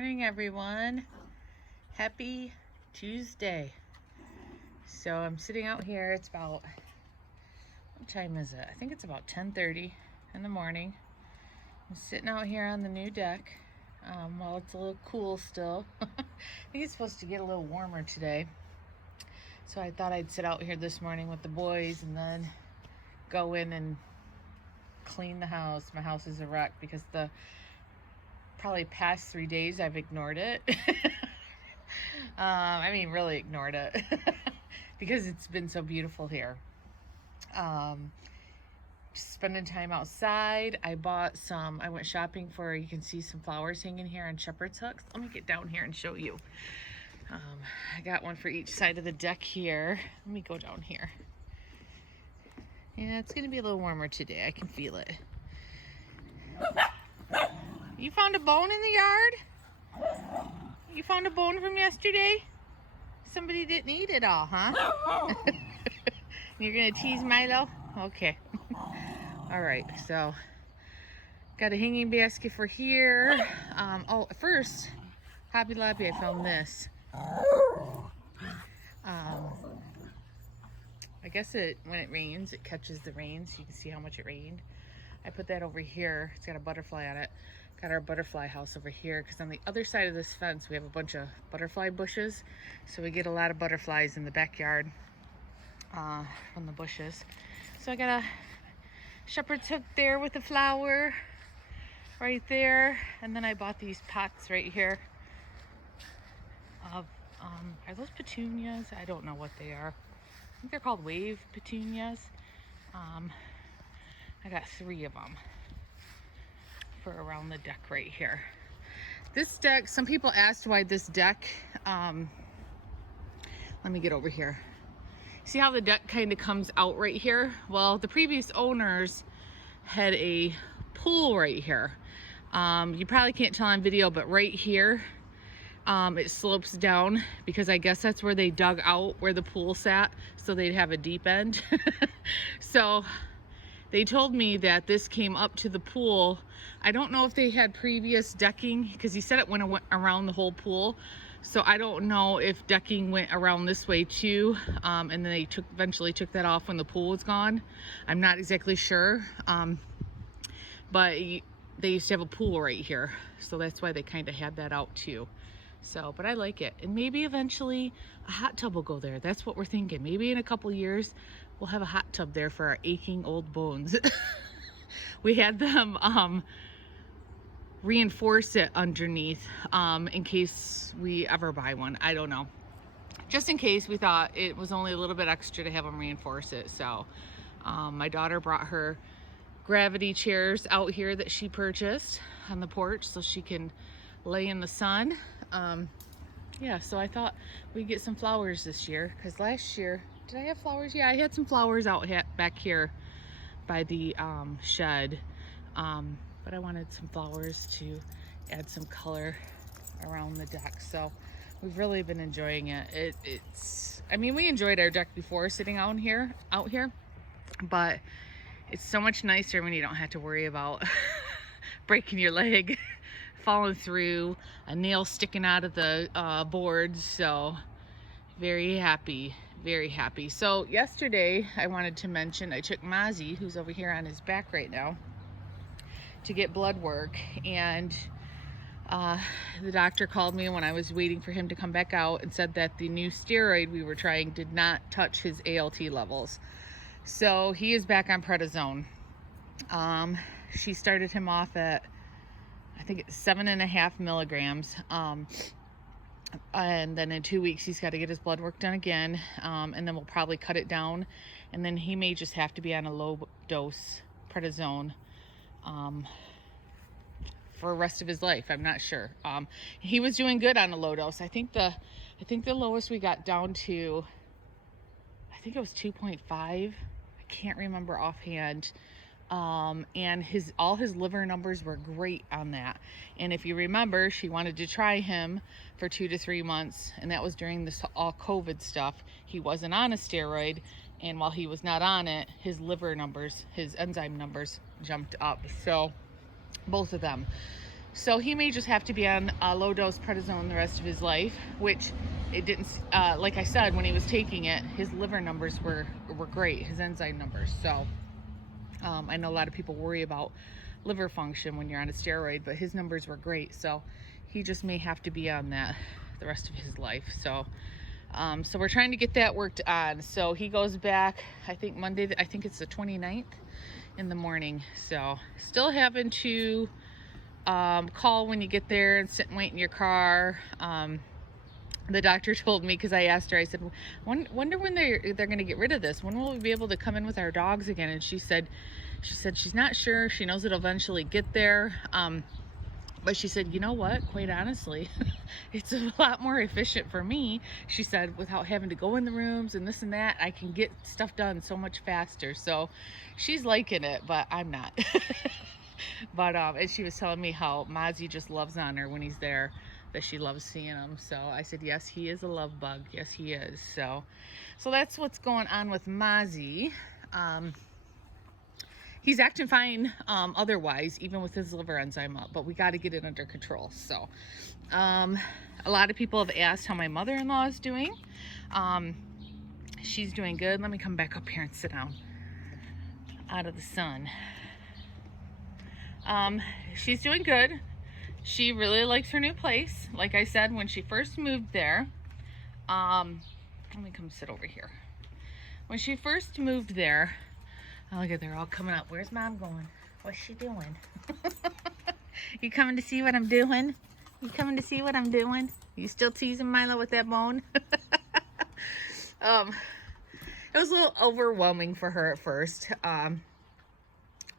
morning, everyone. Happy Tuesday. So I'm sitting out here. It's about, what time is it? I think it's about 10:30 in the morning. I'm sitting out here on the new deck while it's a little cool still. I think it's supposed to get a little warmer today. So I thought I'd sit out here this morning with the boys and then go in and clean the house. My house is a wreck because the probably past 3 days I've ignored it. I mean, really ignored it because it's been so beautiful here. Just spending time outside. I went shopping for, you can see some flowers hanging here on shepherd's hooks. Let me get down here and show you. I got one for each side of the deck here. Let me go down here. Yeah, it's gonna be a little warmer today. I can feel it. You found a bone in the yard? You found a bone from yesterday? Somebody didn't eat it all, huh? You're gonna tease Milo? Okay. All right, so got a hanging basket for here. First, Hobby Lobby, I found this. I guess when it rains, it catches the rain, so you can see how much it rained. I put that over here. It's got a butterfly on it. Got our butterfly house over here because on the other side of this fence we have a bunch of butterfly bushes, so we get a lot of butterflies in the backyard from the bushes. So I got a shepherd's hook there with a flower right there, and then I bought these pots right here of are those petunias? I don't know what they are. I think they're called wave petunias. I got 3 of them for around the deck right here. This deck, some people asked why this deck, let me get over here. See how the deck kind of comes out right here? Well, the previous owners had a pool right here. You probably can't tell on video, but right here, it slopes down because I guess that's where they dug out where the pool sat, so they'd have a deep end. So they told me that this came up to the pool. I don't know if they had previous decking because he said it went around the whole pool. So I don't know if decking went around this way too. And then they eventually took that off when the pool was gone. I'm not exactly sure. But they used to have a pool right here. So that's why they kind of had that out too. So, but I like it. And maybe eventually a hot tub will go there. That's what we're thinking. Maybe in a couple years, we'll have a hot tub there for our aching old bones. We had them reinforce it underneath in case we ever buy one. I don't know. Just in case, we thought it was only a little bit extra to have them reinforce it. So my daughter brought her gravity chairs out here that she purchased on the porch so she can lay in the sun. Yeah, so I thought we'd get some flowers this year because last year, did I have flowers? Yeah, I had some flowers out back here by the shed, but I wanted some flowers to add some color around the deck. So we've really been enjoying it. I mean, we enjoyed our deck before sitting out here, but it's so much nicer when you don't have to worry about breaking your leg, falling through, a nail sticking out of the boards. So very happy, very happy. So yesterday I wanted to mention I took Mozzie, who's over here on his back right now, to get blood work, and the doctor called me when I was waiting for him to come back out and said that the new steroid we were trying did not touch his ALT levels. So he is back on prednisone. She started him off at, I think it's 7.5 milligrams. And then in 2 weeks, he's got to get his blood work done again. And then we'll probably cut it down. And then he may just have to be on a low dose prednisone for the rest of his life. I'm not sure. He was doing good on a low dose. I think the lowest we got down to, I think it was 2.5. I can't remember offhand. And all his liver numbers were great on that. And if you remember, she wanted to try him for 2 to 3 months, and that was during this all COVID stuff. He wasn't on a steroid, and while he was not on it, his liver numbers, his enzyme numbers jumped up. So both of them. So he may just have to be on low dose prednisone the rest of his life, which it didn't, like I said, when he was taking it, his liver numbers were great, his enzyme numbers. So I know a lot of people worry about liver function when you're on a steroid, but his numbers were great. So he just may have to be on that the rest of his life. So so we're trying to get that worked on. So he goes back, I think Monday, I think it's the 29th in the morning. So still having to call when you get there and sit and wait in your car. The doctor told me, because I asked her, I said, wonder when they're going to get rid of this. When will we be able to come in with our dogs again? And she said she's not sure. She knows it'll eventually get there. But she said, you know what, quite honestly, it's a lot more efficient for me. She said, without having to go in the rooms and this and that, I can get stuff done so much faster. So she's liking it, but I'm not. But and she was telling me how Mozzie just loves on her when he's there, that she loves seeing him. So I said, yes, he is a love bug. Yes, he is. So that's what's going on with Mozzie. He's acting fine otherwise, even with his liver enzyme up, but we got to get it under control. So a lot of people have asked how my mother-in-law is doing. She's doing good. Let me come back up here and sit down out of the sun. She's doing good. She really likes her new place. Like I said, when she first moved there, let me come sit over here. When she first moved there, oh, look at, they're all coming up. Where's Mom going? What's she doing? You coming to see what I'm doing? You coming to see what I'm doing? You still teasing Milo with that bone? It was a little overwhelming for her at first,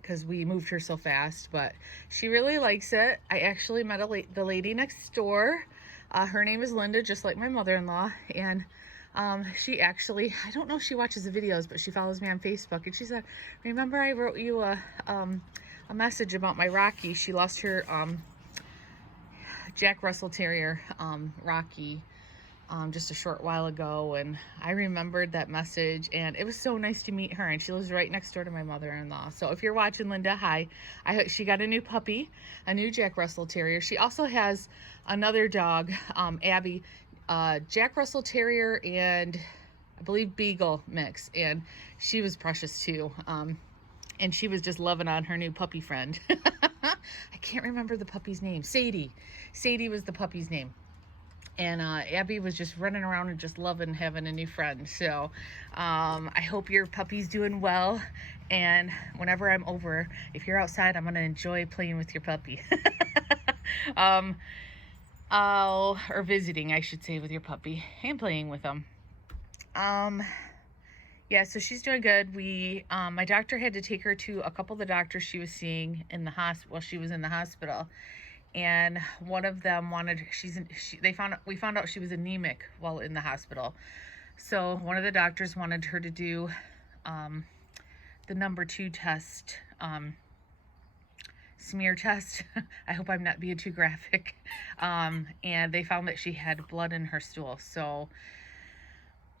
because we moved her so fast, but she really likes it. I actually met the lady next door. Her name is Linda, just like my mother-in-law, and she actually, I don't know if she watches the videos, but she follows me on Facebook, and she said, remember I wrote you a message about my Rocky? She lost her Jack Russell Terrier, Rocky, just a short while ago, and I remembered that message, and it was so nice to meet her, and she lives right next door to my mother-in-law. So if you're watching, Linda, hi. She got a new puppy, a new Jack Russell Terrier. She also has another dog, Abby, Jack Russell Terrier and I believe Beagle mix, and she was precious too. And she was just loving on her new puppy friend. I can't remember the puppy's name. Sadie was the puppy's name. And Abby was just running around and just loving having a new friend. So I hope your puppy's doing well. And whenever I'm over, if you're outside, I'm going to enjoy playing with your puppy. Or visiting, I should say, with your puppy and playing with them. Yeah, so she's doing good. My doctor had to take her to a couple of the doctors she was seeing in the hospital while she was in the hospital. And one of them wanted, we found out she was anemic while in the hospital. So one of the doctors wanted her to do the number 2 test, smear test. I hope I'm not being too graphic. And they found that she had blood in her stool. So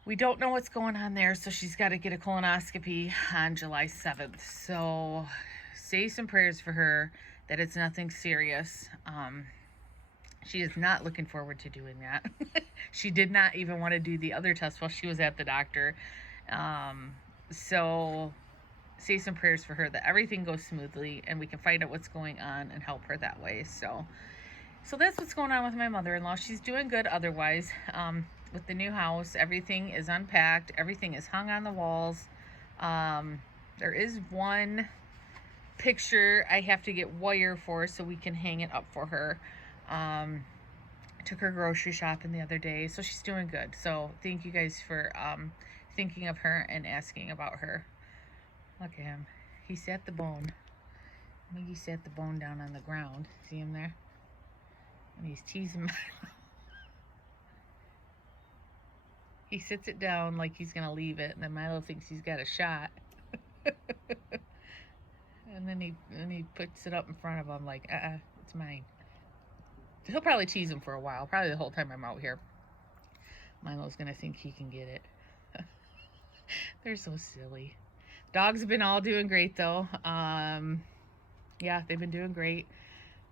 we don't know what's going on there. So she's got to get a colonoscopy on July 7th. So say some prayers for her that it's nothing serious. She is not looking forward to doing that. She did not even want to do the other test while she was at the doctor. So say some prayers for her that everything goes smoothly and we can find out what's going on and help her that way. So that's what's going on with my mother-in-law. She's doing good otherwise. With the new house, everything is unpacked. Everything is hung on the walls. There is one picture I have to get wire for so we can hang it up for her. I took her grocery shopping the other day, so she's doing good. So thank you guys for thinking of her and asking about her. Look at him. He sat the bone. Miggy sat the bone down on the ground. See him there? And he's teasing Milo. He sits it down like he's gonna leave it, and then Milo thinks he's got a shot. And then he puts it up in front of him like, it's mine. He'll probably tease him for a while, probably the whole time I'm out here. Milo's gonna think he can get it. They're so silly. Dogs have been all doing great though. Yeah, they've been doing great.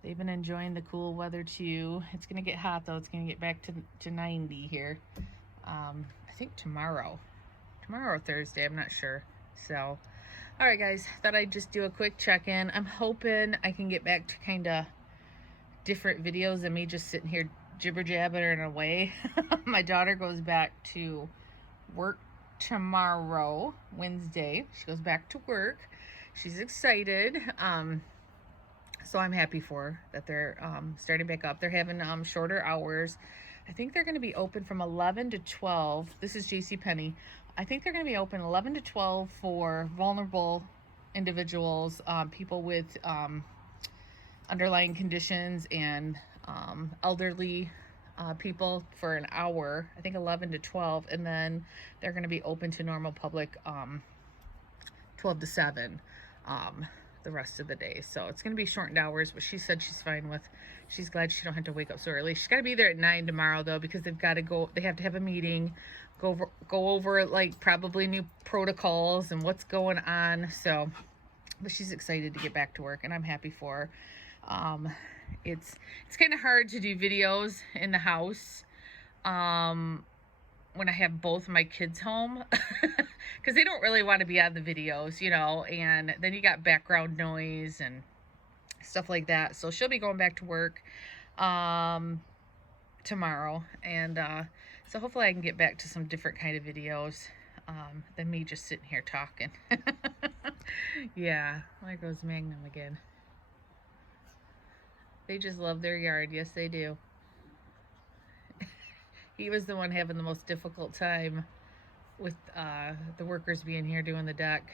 They've been enjoying the cool weather too. It's gonna get hot though. It's gonna get back to 90 here. I think tomorrow or Thursday, I'm not sure. So, all right guys, thought I'd just do a quick check-in. I'm hoping I can get back to kind of different videos than me just sitting here jibber-jabbering away. My daughter goes back to work tomorrow, Wednesday. She goes back to work. She's excited. So I'm happy for her that they're starting back up. They're having shorter hours. I think they're going to be open from 11 to 12. This is JCPenney. I think they're going to be open 11 to 12 for vulnerable individuals, people with underlying conditions, and elderly people for an hour. I think 11 to 12. And then they're going to be open to normal public 12 to 7. The rest of the day. So it's going to be shortened hours, but she said she's fine with, she's glad she don't have to wake up so early. She's got to be there at 9 tomorrow though, because they've got to go, they have to have a meeting, go over like probably new protocols and what's going on. So, but she's excited to get back to work, and I'm happy for her. It's kind of hard to do videos in the house when I have both my kids home, because they don't really want to be on the videos, you know, and then you got background noise and stuff like that. So she'll be going back to work tomorrow, and so hopefully I can get back to some different kind of videos than me just sitting here talking. Yeah, there goes Magnum again. They just love their yard. Yes, they do. He was the one having the most difficult time with the workers being here doing the deck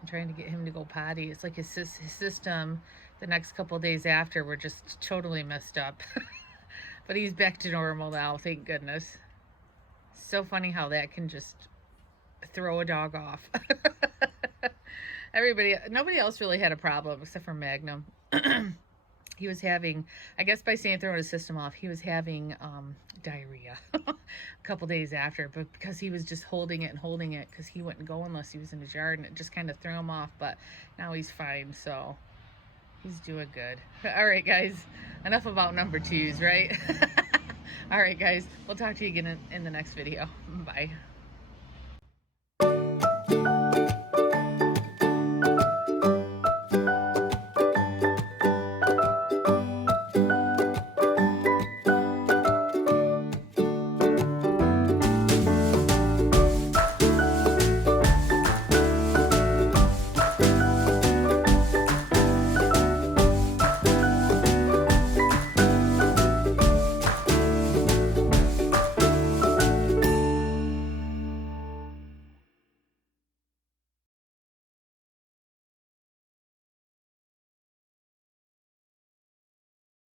and trying to get him to go potty. It's like his system the next couple of days after were just totally messed up. But he's back to normal now, thank goodness. So funny how that can just throw a dog off. Nobody else really had a problem except for Magnum. He was having, I guess by saying throwing his system off, he was having diarrhea a couple days after, but because he was just holding it because he wouldn't go unless he was in his yard, and it just kind of threw him off. But now he's fine, so he's doing good. All right, guys, enough about number twos, right? All right, guys, we'll talk to you again in the next video. Bye.